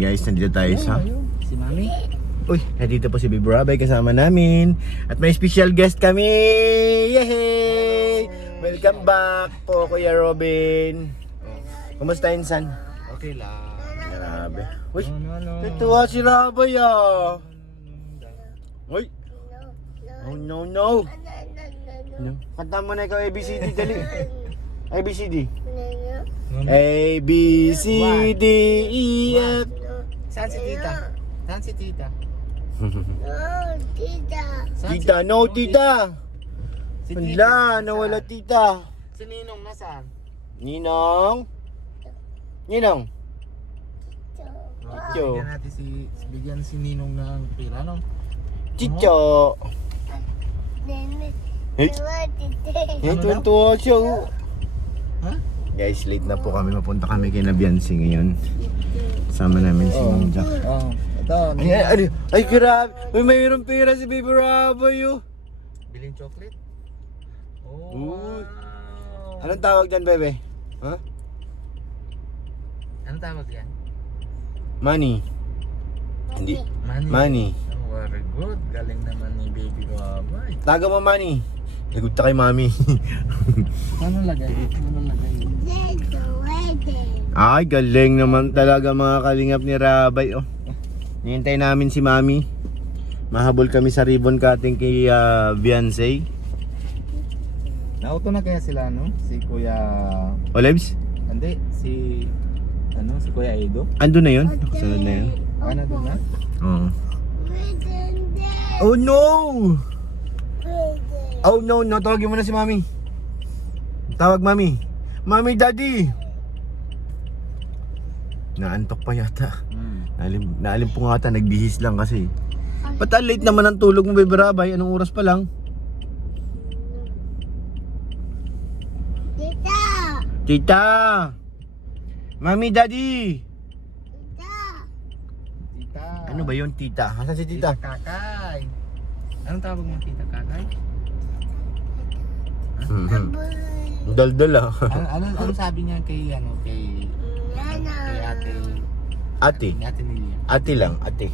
guys, nandito tayo sa... Si Mami. Uy, nandito po si Baby Rabay kasama namin. At may special guest kami! Yehey! Welcome back po, Kuya Robin. Kumusta insan? Okay lang. Grabe. Uy, No. tutuwa si Rabay ah. Uy. Oh no. No. Kanta mo na ikaw ABCD, dali. ABCD. A, B, C, D, E, F. Saan si Tita? Saan si Tita? Tita, no tita. Si Wala, nawala tita. Si Ninong nasaan? Ninong. Ninong. Chicho. Bigyan natin bigyan si Ninong ng pera, no? Chicho. Hey, tuwa siya. Oh. Ha? Guys, late na po kami. Mapunta kami kay Nabiansi ngayon. Sama namin si Ma'am Jack. Oh, ito. Ay, grabe. Mayroong pera si Baby Rabay, oh. Biling chocolate? Oh, Uy. wow. Anong tawag dyan, bebe? Ha? Anong tawag yan? Money. Hindi. Money. Oh, very good. Galing naman ni Baby Rabay. Taga mo, money. Lagot ta kay mami. Ano lagay? Ay, galing naman talaga mga kalingap ni Rabay, oh. Nihintay namin si mami. Mahabol kami sa ribbon cutting kay Beyonce. Nauto na kaya sila, no? Si Kuya... Olives? Hindi, si Kuya Edo. Ando na yun? Sunod na yun? Ano doon na? Oo. Oh no! Oh no, tawagin mo na si mami. Tawag mami. Mami, daddy! Naantok pa yata. Naalim po nga ata, nagbihis lang kasi. Ba't ang late naman ang tulog mo, Baby Rabay? Anong oras pa lang? Tita! Mami, daddy! Tita. Ano ba yun, tita? Asan si tita? Kakay. Anong tawag mo, Tita Kakay? Dal-dal ah. Ano sabi niya kay ate? Ate. Ni Ate Nilia. Ate lang, ate.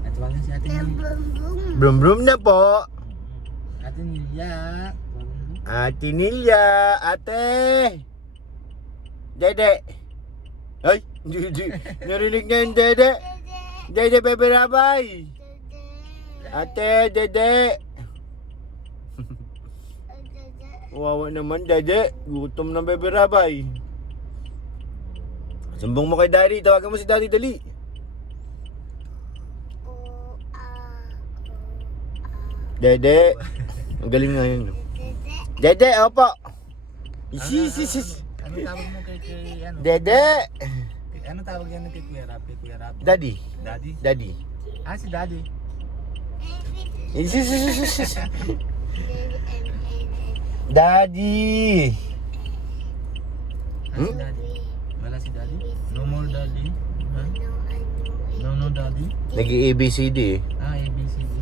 Natawagan si Ate Nilia. Brum brum na po. Ate Nilia. Ate Nilia, ate. Dede. Ay, narinig na yung dede. Dede, Baby Rabay. Ate, dede. Wawa naman, dede. Gutom ng Baby Rabay. Sumbong mo kay daddy. Tawagan mo si daddy, dali. Dede. Ang galing nga yun. Dede, opo. Isis. Ano tawag mo kay Dede. Ano tawag yan kay Kuya Rap? Kuya Rap? Daddy. Daddy? Daddy. Ah, si Daddy. Isis. Daddy. Ah, si Daddy. Wala si Daddy? No more Daddy? Ha? No Daddy? Nag-ABCD eh. Ah, ABCD.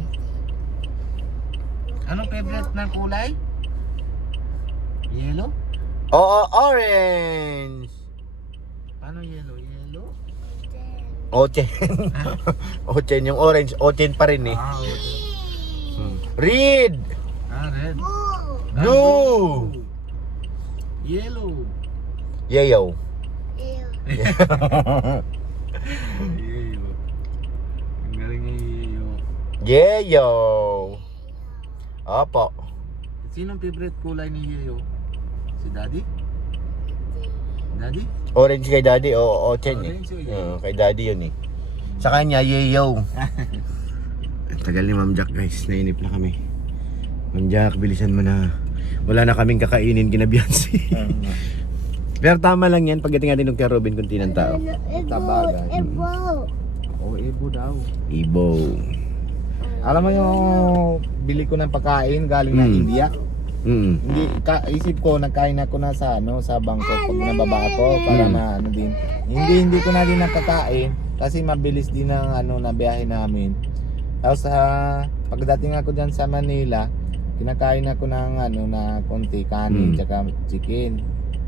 Anong favorite na kulay? Yellow? Oo, orange. Paano yellow? Yellow? Ochen. Ochen, yung orange. Ochen pa rin eh. Ah, okay. Red. Ah, red. Blue. Yellow. Yayaw. Yellow. Ang galing niya yellow. Yayaw. Opo. Sinong favorite kulay ni Yeo? Si Daddy? Daddy? Orange kay daddy o Ochen eh. Orange o yellow? Kay daddy yun eh. Sa kanya, yayaw. Tagal ni Ma'am Jack guys. Nainip na kami. Ma'am Jack, bilisan mo na. Wala na kaming kakainin kina Beyonce. Pero tama lang yan pagdating natin ng kay Robin kunti ng tao. Tabagan. Oh, Ebo daw. Ibo. Alam mo yung bili ko ng pagkain galing ng India? Hindi isip ko nagkain ako na sa sa Bangkok pag nababa ako para na din. Hindi ko na din nakakain kasi mabilis din ang na biyahe namin. Tapos pagdating ako diyan sa Manila, kinakain ako ng na konti kanin tsaka chicken.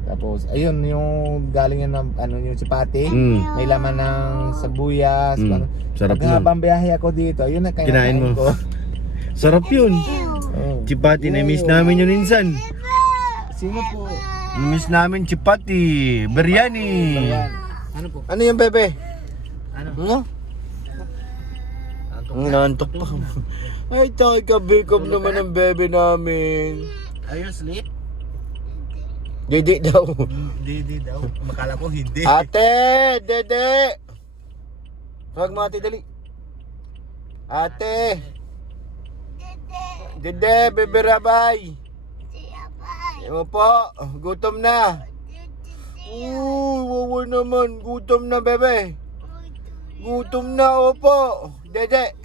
Tapos, ayun, yung galing yan ng, ano, yung chipati. Mm. May laman ng sabuyas. Mm. Sarap Pag nun. habang biyahe ako dito, ayun na Kinain kinain mo. ko. Sarap yun. Oh. Chipati, na-miss namin yun minsan. Sino po? Na-miss namin chipati, biryani. Ayan. Ano po? Ano yung bebe? Ano? Ano? Nantok pa. Ay, tayo ka-backup naman ang bebe namin. Are you asleep? Dede daw. Hindi daw. Makala ko hindi. Ate! Dede! Tawag mo ate, dali. Ate! Dede, bebe rabay. Ewan po, gutom na. Wawa naman, gutom na bebe. Gutom na, opo. Dede.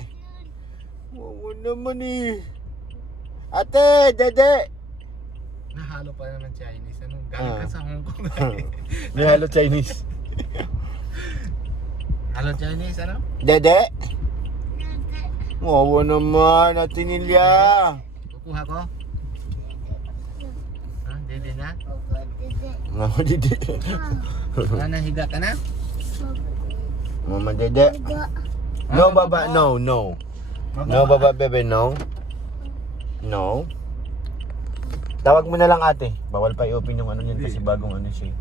Wawa naman eh. Ate, dede. Nahalo pa naman Chinese. Ano? Galing ka sa Hong Kong. May halo Chinese. Halo Chinese, ano? Dede. Wawa naman, Ate Nilia. Kukuha ko? Ha? Dede na? Mama Dede. Nahiga ka na? Mama Dede. No, baba, no, no. No, baba, bebe, no. No. Tawag mo na lang ate. Bawal pa i-open yung ano yan kasi bagong ano siya.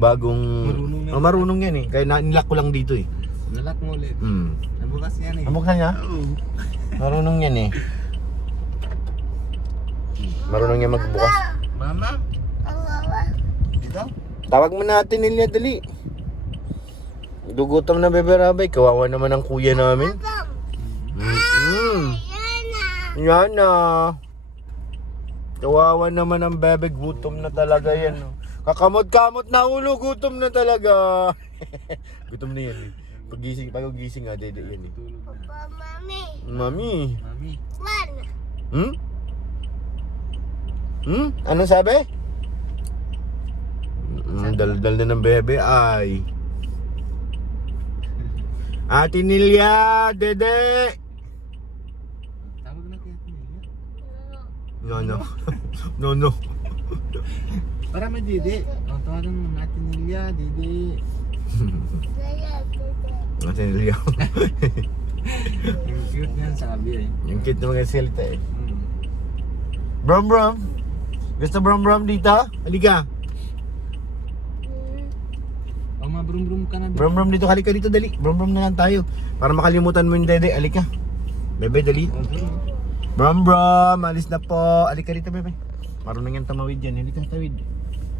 Bagong... Marunong yan. Marunong yan eh. Kaya nilak ko lang dito eh. Nalak mo ulit. Hmm. Nabukas yan eh. Amok na niya? Oo. Marunong yan eh. Marunong yan magbukas. Mama? Dito? Tawag mo na ate Nilia, dali. Dugutom na bebe Rabay. Kawawa naman ang kuya namin. Yan na. Kawawa naman ang bebe. Gutom na talaga yan. Oh. Kakamot-kamot na ulo. Gutom na talaga. Gutom na yan eh. Pag-gising nga, dede yan eh. Mami. Mami. Hmm? Hmm? Anong sabi? Daldal na ng bebe ay. Ate Nilia, dede. Tawag na kaya Nilia. No, no. No, no. Para may Dede. O, tawagan mo natin Nilia, Dede. Ate Nilia. Yung cute niyan sabi eh. Yung cute na mga salita eh. Hmm. Brom brom. Gusto brom brom dito? Halika. O, mabrum-brum ka na. Dede. Brom brom dito. Halika dito, dali. Brom brom na lang tayo. Para makalimutan mo yung dede. Halika. Bebe, dali. O, brum. Brom brom. Alis na po. Halika dito, bebe. Marunong yan tamawid yan. Halika, tawid.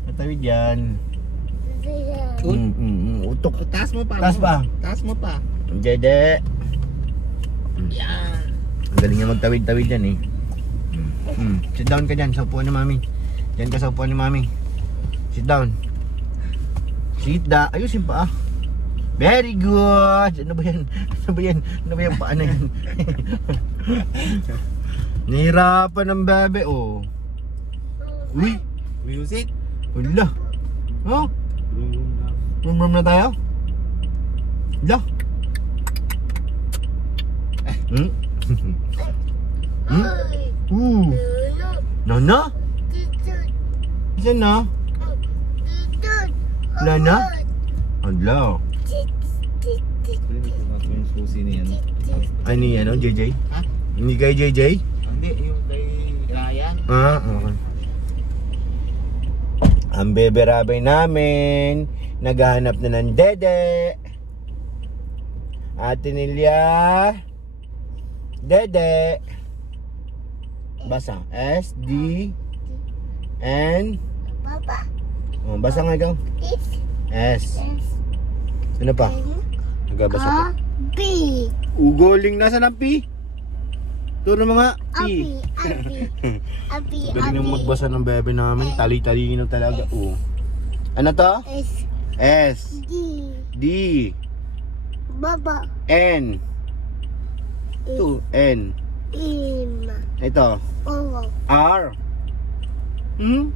Natawid yan. Utok. O, taas mo pa. Taas pa. Taas mo pa. Dede. Yan. Ang galing niya magtawid-tawid yan eh. Sit down ka dyan sa upuan ni mami. Diyan ka sa upuan ni mami. Sit down. Sit down. Ayusin pa ah. Very good. Ano ba yan? Ano ba yan? Ano ba yan? Paano yan? Nahirapan ng bebe oh. Uy. Music. Wala. Oh. Brum-brum na. Brum na tayo? Wala. Hmm? Nana? Diyan na? Nana? Ala. Pwede ko ba yung susi niyan? Ano yan? Ano? JJ? Ha? Hindi kay JJ? Hindi, yung kay Ryan. Ah, okay. Ang bebe rabay namin naghahanap na ng dede. Ate Nilia. Dede. Basa. S, D, N. Oh, basa nga ikaw. S. Ano pa? Nagbabasa pa. Ugoling nasa ng P. Turo mga P. Galing nang magbasa ng bebe namin. Tali-talino talaga. Oh. Ano to? S. D. N. Ito. N. Ito. R. Hmm?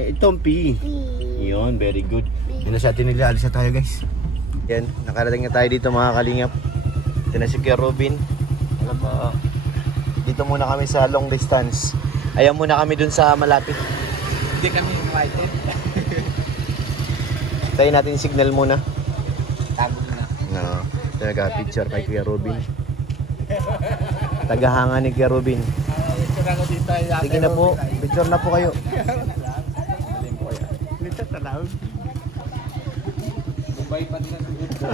Itong P. Yun, very good. Yun na sa atin nila. Alis na tayo guys. Yan, nakarating na tayo dito mga kalingap. Ito na si Kuya Robin. Wala pa. Dito muna kami sa long distance. Ayaw muna kami dun sa malapit. Hindi kami invited. Tayo natin yung signal muna. Tago na. No. Ito nag-picture kay Kuya Robin. Tagahanga ni Kuya Robin. Ito na ko dito. Sige na po. Picture na po kayo. Nito talaw. Dubai pa din ang dito.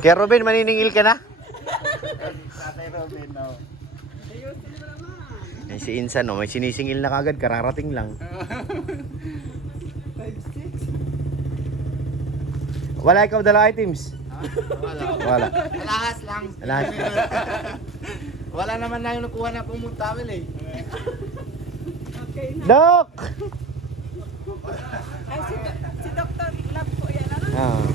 Kuya Robin, maniningil ka na? Tatay Robin, no. Ay, si Insan, no? May sinisingil na kagad. Kararating lang. Wala ikaw dala items? Wala. Alahas lang. Lahat. Wala naman na yung nakuha na pumunta eh. Dok! Ay, si Dr. Love po yan, ano? Ah.